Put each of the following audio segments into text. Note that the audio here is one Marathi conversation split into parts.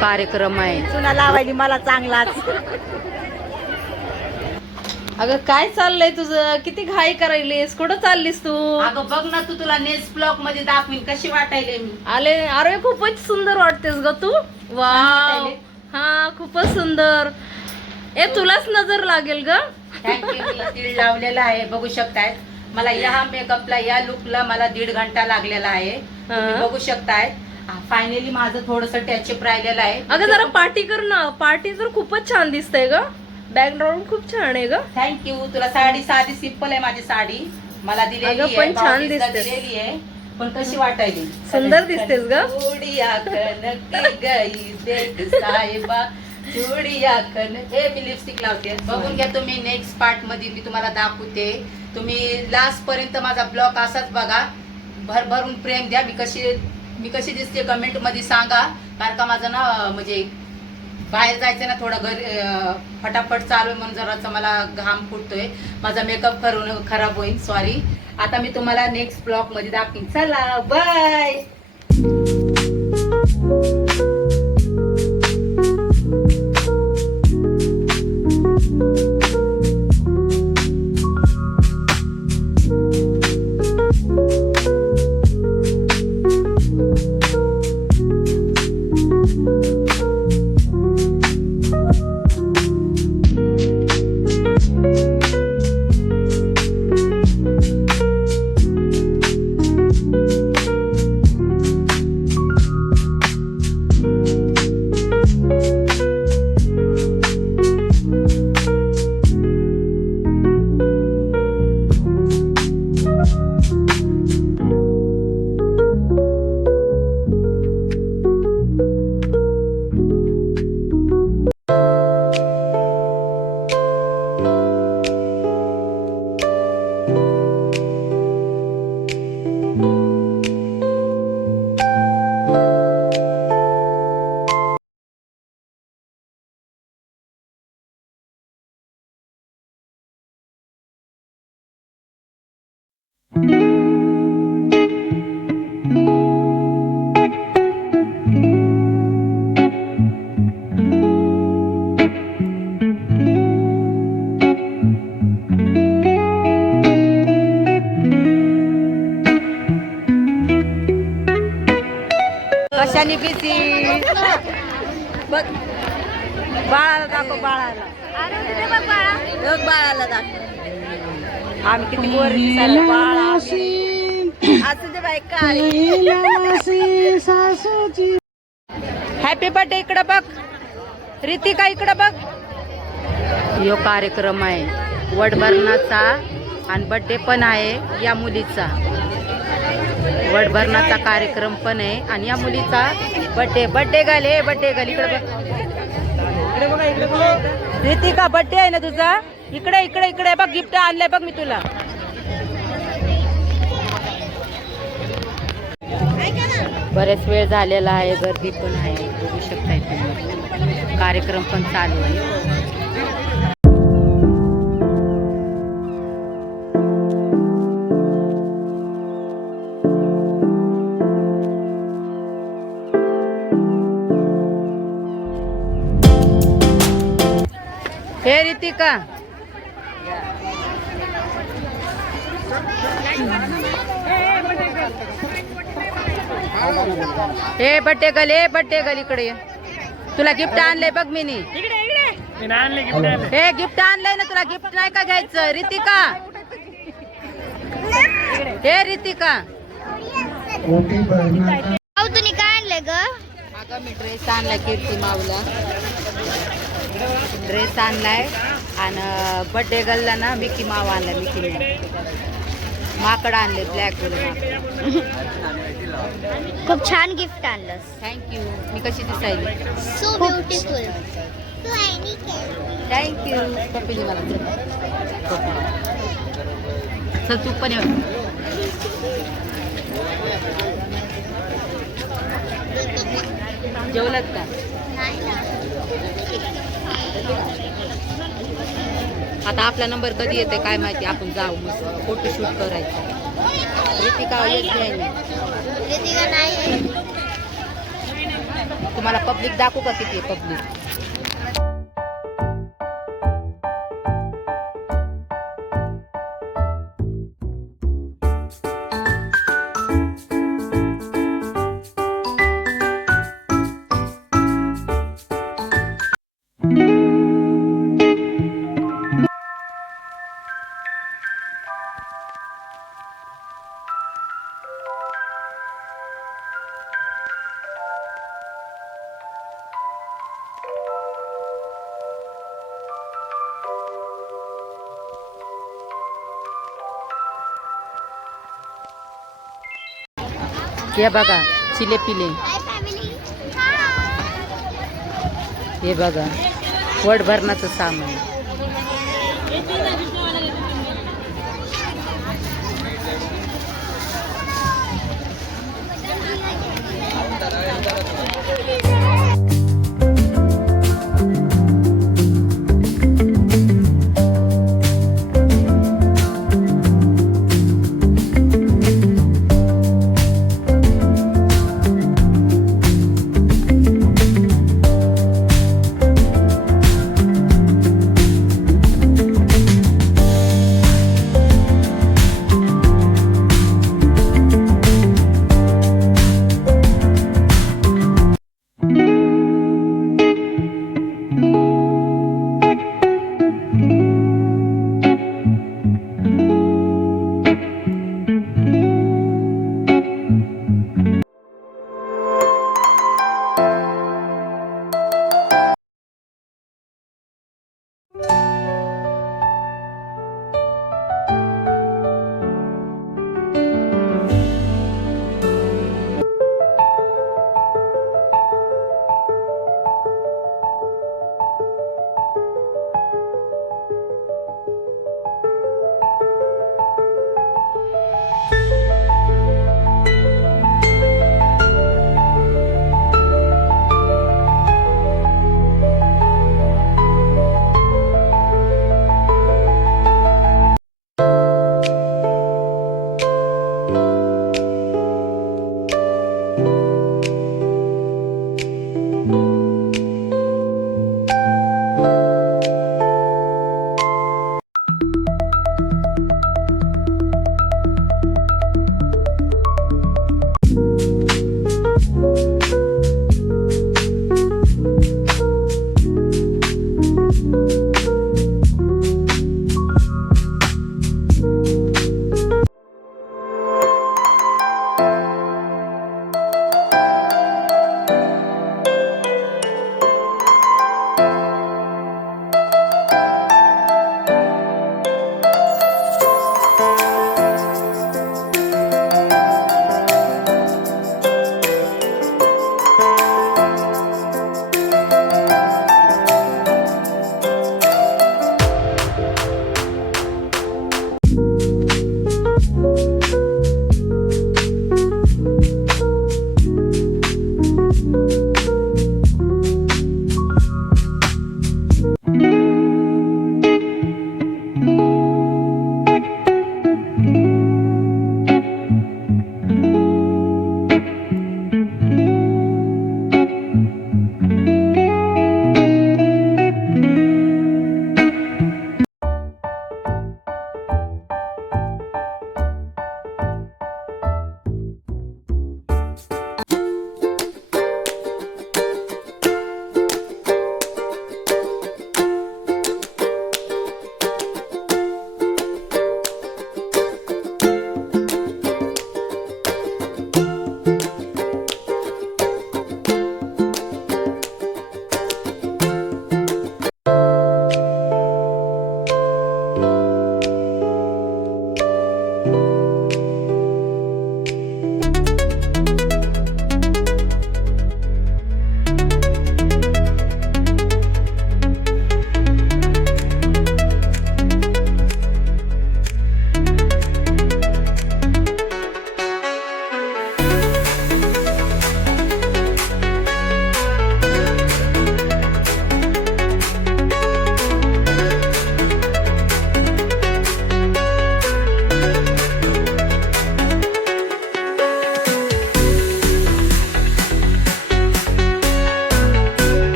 कार्यक्रम आहे. चुना लावायली मला चांगलाच. अगं काय चाललंय तुझं? किती घाई करायलीस? कुठं चाललीस तू? अगं बघ ना, तू तुला नेक्स्ट ब्लॉक मध्ये दाखवीन कशी वाटायले मी. आले. अरे खूपच सुंदर वाटतेस ग तू. वाव. हा खूपच सुंदर. तुलाच नजर लागेल ग. थँक्यू. मी तीळ लावलेला आहे, बघू शकताय. मला या मेकअपला, या लुकला मला 1.5 घंटा लागलेला आहे. तुम्ही बघू शकताय. फायनली माझं थोडस टचअप राहिलेलं आहे. अगं जरा पार्टी कर ना. पार्टी तर खूपच छान दिसतंय ग. बॅकग्राऊंड खूप छान आहे ग. थँक्यू. तुला साडी साधी सिंपल आहे माझी साडी, मला दिलेली आहे, पण छान दिसते. दिलेली आहे. पण कशी वाटायली? सुंदर दिसतेस ग. चुडिया खनकी गई देख साहेबा, चुडिया खन. हे मी लिपस्टिक लावते, बघून घ्या तुम्ही. नेक्स्ट पार्ट मध्ये मी तुम्हाला दाखवते. तुम्ही लास्ट पर्यंत माझा ब्लॉग असाच बघा. भरभरून प्रेम द्या. मी कशी दिसते कमेंट मध्ये सांगा. कारण का माझं ना म्हणजे बाहेर जायचं ना, थोडं फटाफट चालू आहे म्हणून जरासा मला घाम फुटतोय. माझा मेकअप खराब होईल, सॉरी. आता मी तुम्हाला नेक्स्ट ब्लॉग मध्ये दाखवीन. चला बाय. कशाने बिझी? बघ बाळाला दाखव, बाळाला. बघ बाळाला दाखव. आम्ही किती वर दिसायला. बाळा असू दे बाई. काय हॅपी बर्थडे. इकडं बघ रितिका, इकडं बघ. यो कार्यक्रम आहे वडभरणाचा आणि बर्थडे पण आहे या मुलीचा. वडभरणाचा कार्यक्रम पण आहे आणि या मुलीचा बर्थडे घाले. बर्थडे घाल. इकडे बघ, इकडे बघ. रितिका बर्थडे आहे ना तुझा? इकडे इकडे इकडे बघ. गिफ्ट आणलंय बघ मी तुला. बरेच वेळ झालेला आहे, गर्दी पण आहे, बघू शकताय तुम्ही. कार्यक्रम पण चालू आहे. हे रितिका, हे बड्डे गल इकडे ये. तुला गिफ्ट आणलंय बघ मी. हे गिफ्ट आणलंय ना तुला. गिफ्ट नाही का घ्यायचं रितिका? हे रितिका, तुम्ही काय आणलंय ग? अगं मी ड्रेस आणलाय कीर्ती माऊला. ड्रेस आणलाय आणि बड्डे गर्लला ना मिकी माव आणलाय. मिकी माकड आणले, ब्लॅक कलर. खूप छान गिफ्ट आणलंस. थँक्यू. मी कशी दिसायली? So beautiful. थँक्यू. कपिली मला चल तू पण ये. जेवलात का? आता आपला नंबर कधी येते काय माहिती. आपण जाऊ मस्त फोटोशूट करायचं. रितिका येत नाही. रितिका नाही. तुम्हाला पब्लिक दाखवू का किती आहे पब्लिक. हे बघा चिले पिले, हे बघा वड भरणाचं सामान.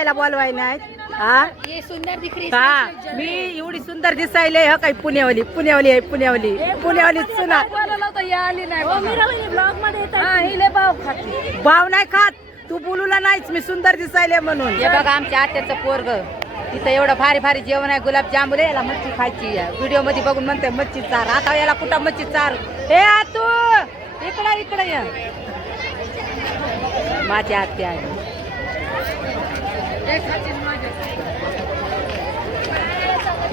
खायला बोलवाय नाही हा हा मी एवढी सुंदर दिसायले ह काही पुण्यावली पुण्यावली आहे पुण्यावली पुण्यावली सुना भाव नाही खात तू बोलूला नाहीच मी सुंदर दिसायले म्हणून. हे बघा आमच्या आत्याचं पोरग तिथं एवढं भारी भारी जेवण आहे गुलाबजामुन याला मच्छी खायची व्हिडिओ मध्ये बघून म्हणते मच्छी चार आता याला कुठं मच्छी चार हे तू इकडं इकडं या माझी आत्या आहे.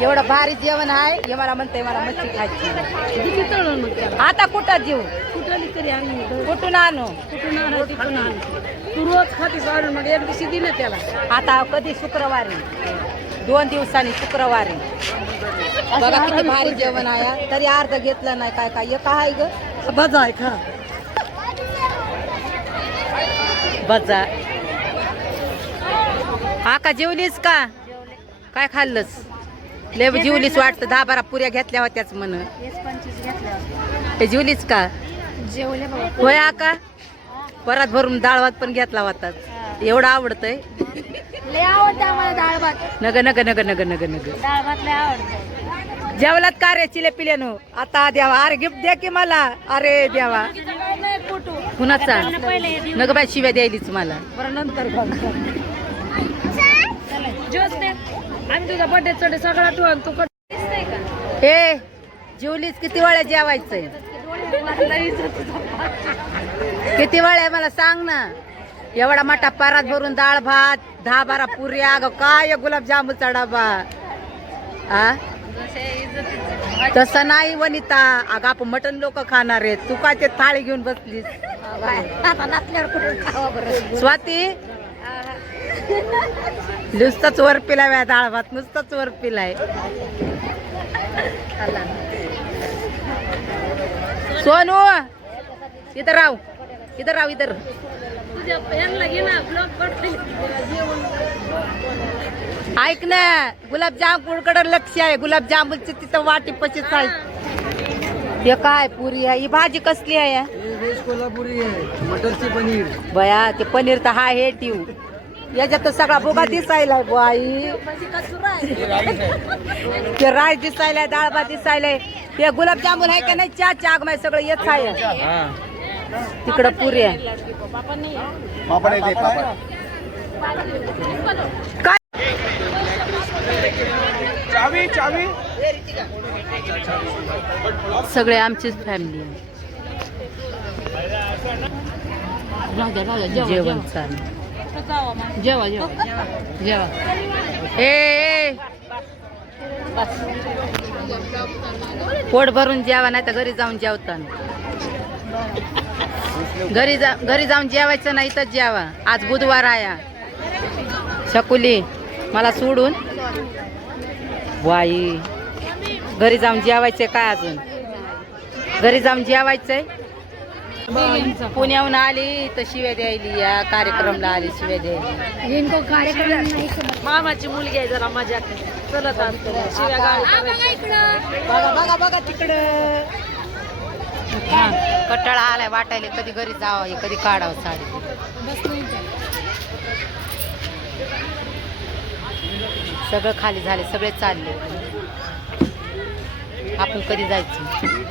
एवढं भारी जेवण आहे हे मला म्हणते मला मच्छी खायची आता कुठं जीव कुठून आणू तू रोज खातीस मग एक दिवशी दिलं त्याला आता कधी शुक्रवारी 2 दिवसांनी शुक्रवारी बघा किती भारी जेवण आहे तरी अर्ध घेतलं नाही काय काय काय ग बजा आहे खा बजा हा का जेवलीस का काय खाल्लंस लय जेवलीस वाटतं 10-12 पुऱ्या घेतल्या होत्याच म्हण ते जेवलीस का होय हा का परत भरून डाळ भात पण घेतला होता एवढं आवडतंय नग नग नग नग नग नग जेवलात का रे चिले पिल्यानो आता द्यावा अरे गिफ्ट द्या की मला अरे द्यावा कुणाचा नग बाय शिव्या द्यायलीच मला नंतर आम्ही तुझा बर्थडे चढे सगळा तू हे जेवलीस किती वेळा जेवायचंय किती वेळा मला सांग ना एवढा मोठा परात भरून डाळ भात 10-12 पुऱ्या अगं काय गुलाबजामुनचा डबा आ तसं नाही वनिता अगं आपण मटन लोक खाणार आहेत तू काय ते थाळी घेऊन बसलीस स्वाती नुसतंच वर पिलाय डाळ भात नुसतंच वर पिलाय सोनू इधर राव इधर राव इधर ऐक ना गुलाबजामुनकडे लक्ष आहे गुलाबजामुनची तिथं वाटी पशीच आहे ते काय पुरी आहे ही भाजी कसली आहे कोल्हापुरी आहे मटरची पनीर बया ते पनीर तर हा हे टीव याच्यात तर सगळा भोगा दिसायला बाई ते राईस दिसायलाय डाळ भात दिसायलाय ते गुलाबजामुन आहे का नाही चहा आग माय सगळं येत आहे तिकडं पुरी आहे काय सगळे आमचीच फॅमिली आहे जेवण चालू जेवा जेवा जेवा ए पोट भरून जेवा नाही तर घरी जाऊन जेवताना घरी जाऊन जेवायचं नाही तर जेवा आज बुधवार आहे शकुली मला सोडून वाई घरी जाऊन जेवायचंय काय अजून घरी जाऊन जेवायचंय पुण्याहून आली तर शिव्या द्यायली या कार्यक्रमला आली शिव्या द्यायली मामाची मुलगी आहे जरा मजा चलत बघा बघा बघा तिकडं कटाळा आलाय वाटायला कधी घरी जावं कधी काढावं साडी सगळं खाली झाले सगळे चालले आपण कधी जायचं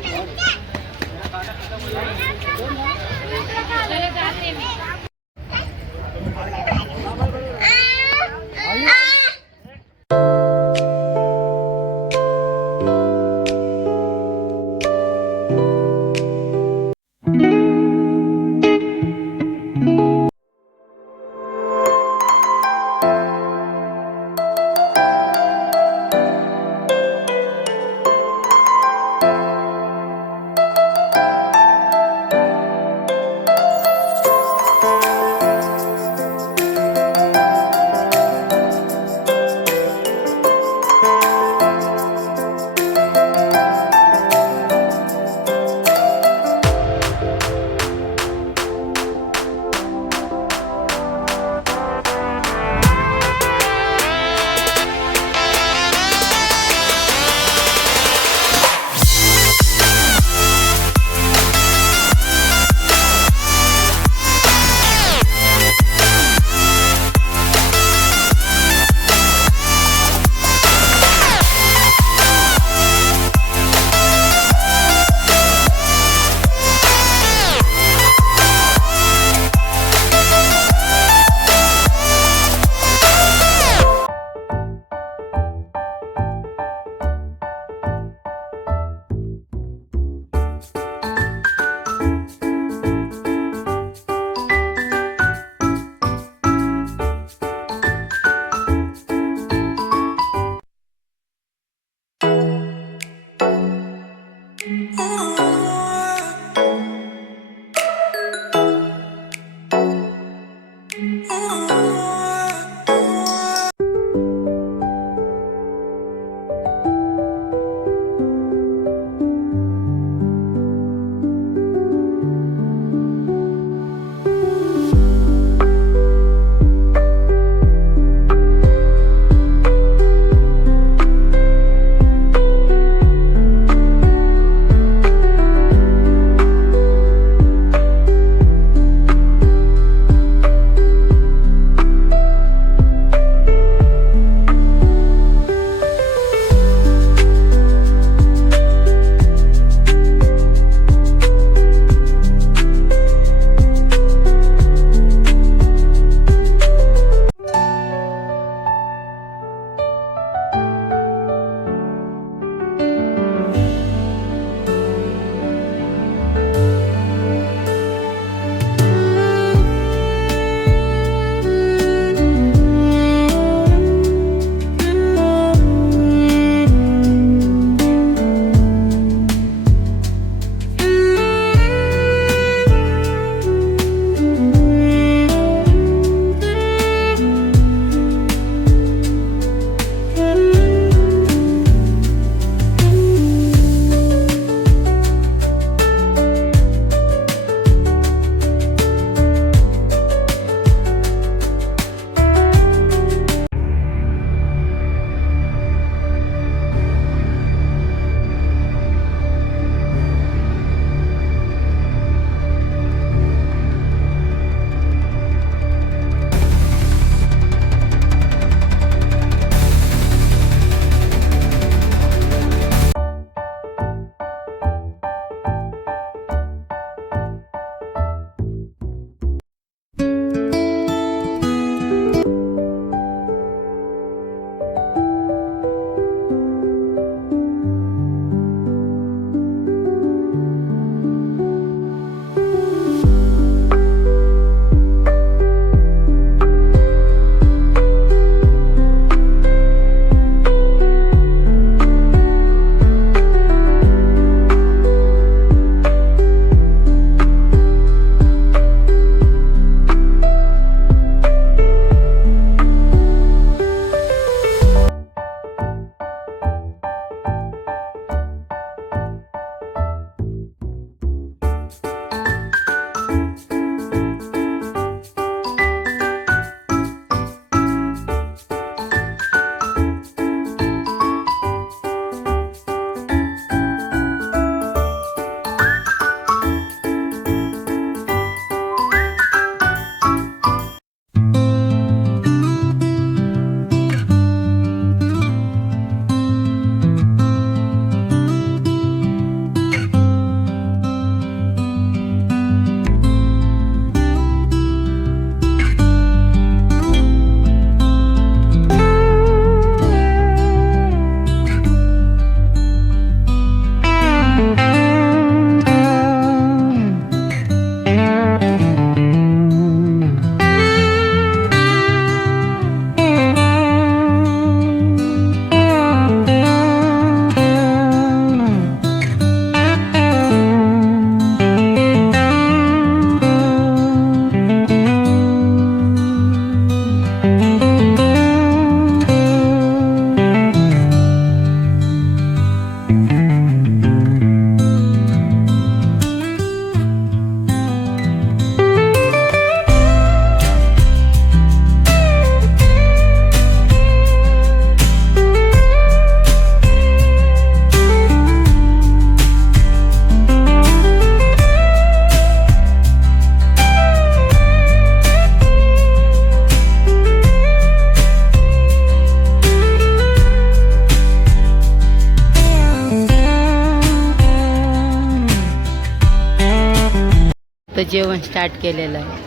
तर जेवण स्टार्ट केलेलं आहे.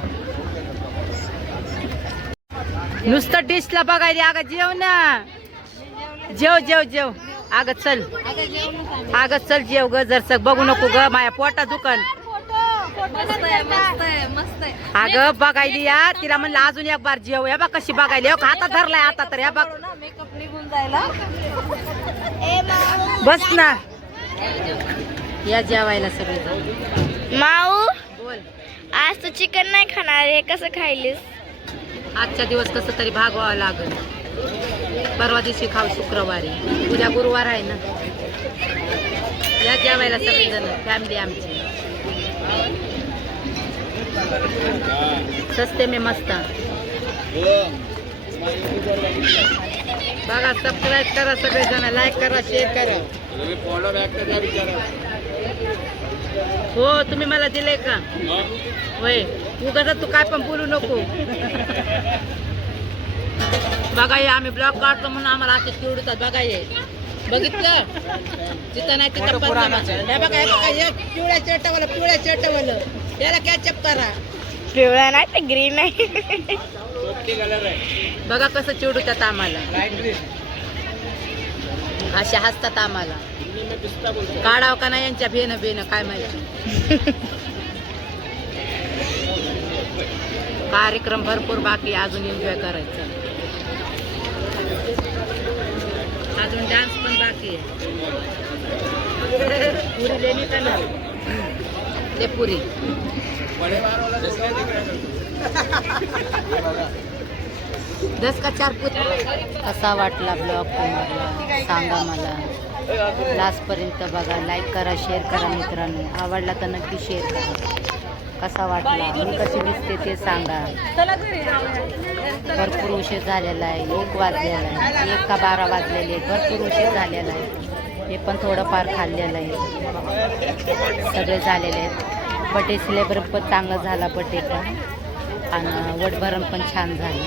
नुसतं डिशला बघायला. अगं जेव ना, जेव जेव जेव. अगं चल, अगं चल जेव ग. जर बघू नको ग, माया पोटा दुकान. अगं बघायला या. तिला म्हणलं अजून एक बार जेव. या बा कशी बघायला. हातात धरलाय आता तर. या बघ मेकअप निघून जायला. बस ना. या जेवायला सगळेजण. माऊ बोल. आज तू चिकन नाही खाणार हे कसं खायलीस? आजचा दिवस कसं तरी भागवावं लागेल. परवा दिवशी खाऊ शुक्रवारी, उद्या गुरुवार आहे ना. या जेवायला सगळेजण फॅमिली आमची. सस्ते में मस्त. बघा, सबस्क्राईब करा सगळेजण, लाईक करा, शेअर करा. हो, तुम्ही मला दिले का? होय, उगाच तू काय पण बोलू नको. बघा ये आम्ही ब्लॉग काढतो म्हणून आम्हाला असे चिवडतात. बघा ये, बघितलं? तिथं नाही तिथं हे बघा, हे बघा, हे पिवळ्या शर्टवालं याला कॅचअप करा. पिवळा नाही तर ग्रीन आहे. बघा कसं चिवडतात आम्हाला, असे हसतात आम्हाला. काढावं का नाही यांच्या बेन काय माहिती. कार्यक्रम भरपूर बाकी, अजून एन्जॉय करायचं. अजून डान्स पण बाकी आहे. पुरी लेणी का ना ते पुरी. दस का 4 पुरी. कसा वाटला ब्लॉग तुम्हाला सांगा मला. लास्टपर्यंत बघा, लाईक करा, शेअर करा मित्रांनो. आवडला तर नक्की शेअर करा. कसा वाटला, मी कशी दिसते ते सांगा. भरपूर उशीर झालेला आहे, 1 वाजलेला आहे, 1 का 12 वाजलेले. भरपूर उशीर झालेला आहे. हे पण थोडंफार खाल्लेलं आहे. सगळे झालेले आहेत. बड्डे सेलिब्रेट पण चांगला झाला, बड्डे पण. आणि वटभरण पण छान झालं.